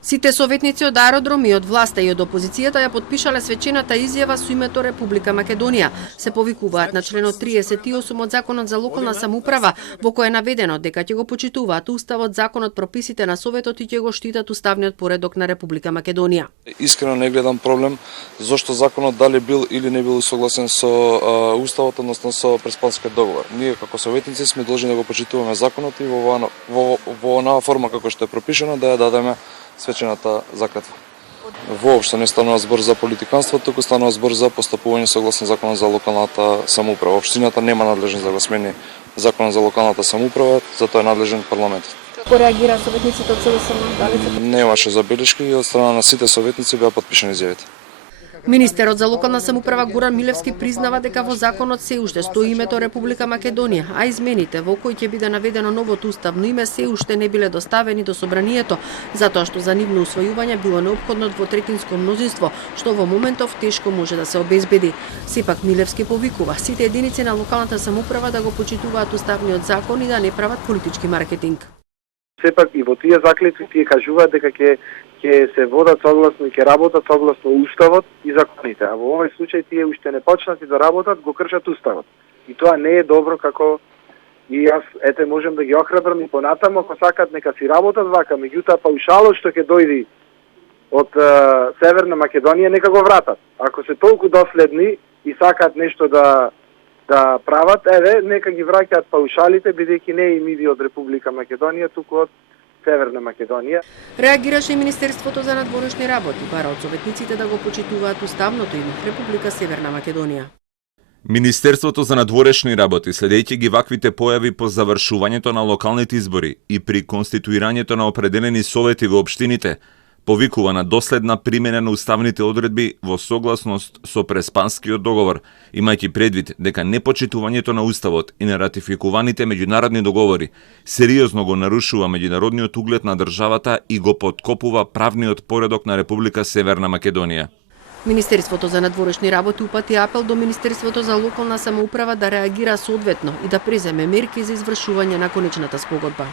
Сите советници од аеродром и од власта и од опозицијата ја потпишале свечената изјава со името Република Македонија. Се повикуваат на членот 38 од Законот за локална самоуправа, во кој е наведено дека ќе го почитуваат Уставот, законот, прописите на Советот и ќе го штитат уставниот поредок на Република Македонија. Искрено не гледам проблем зошто законот дали бил или не бил согласен со Уставот, односно со Преспанскиот договор. Ние како советници сме должни да го почитуваме законот и во онаа форма како што е пропишено да ја дадеме свечената заклетва. Воопшто не станува збор за политиканство, туку станува збор за постапување согласно Законот за локалната самоуправа. Општината нема надлежност да го смени Законот за локалната самоуправа, затоа е надлежен парламентот. Како реагира советниците од СДСМ? Немаше забелешки и од страна на сите советници беа потпишани изјавите. Министерот за локална самоуправа Горан Милевски признава дека во законот се уште стои името Република Македонија, а измените во кои ќе биде наведено новото уставно име се уште не биле доставени до собранието, затоа што за нивно усвојување било неопходно двотретинско мнозинство, што во моментов тешко може да се обезбеди. Сепак Милевски повикува сите единици на локалната самоуправа да го почитуваат уставниот закон и да не прават политички маркетинг. Сепак и во тие заклетви тие кажуваат дека ќе се водат согласно и ќе работат согласно Уставот и законите. А во овој случај тие уште не почнати да работат, го кршат Уставот. И тоа не е добро како и јас можем да ги охрабрам и понатаму ако сакат нека си работат вака, меѓутоа паушалот што ќе дојди од Северна Македонија нека го вратат. Ако се толку доследни и сакаат нешто да прават, нека ги враќаат паушалите, бидејќи не им иди од Република Македонија, туку од Северна Македонија. Реагираше и Министерството за надворешни работи, бара од советниците да го почитуваат уставното име Република Северна Македонија. Министерството за надворешни работи, следејќи ги ваквите појави по завршувањето на локалните избори и при конституирањето на определени совети во општините, повикува на доследна примена на уставните одредби во согласност со Преспанскиот договор, имајќи предвид дека непочитувањето на Уставот и на ратификуваните меѓународни договори сериозно го нарушува меѓународниот углед на државата и го поткопува правниот поредок на Република Северна Македонија. Министерството за надворешни работи упати апел до Министерството за локална самоуправа да реагира соодветно и да преземе мерки за извршување на конечната спогодба.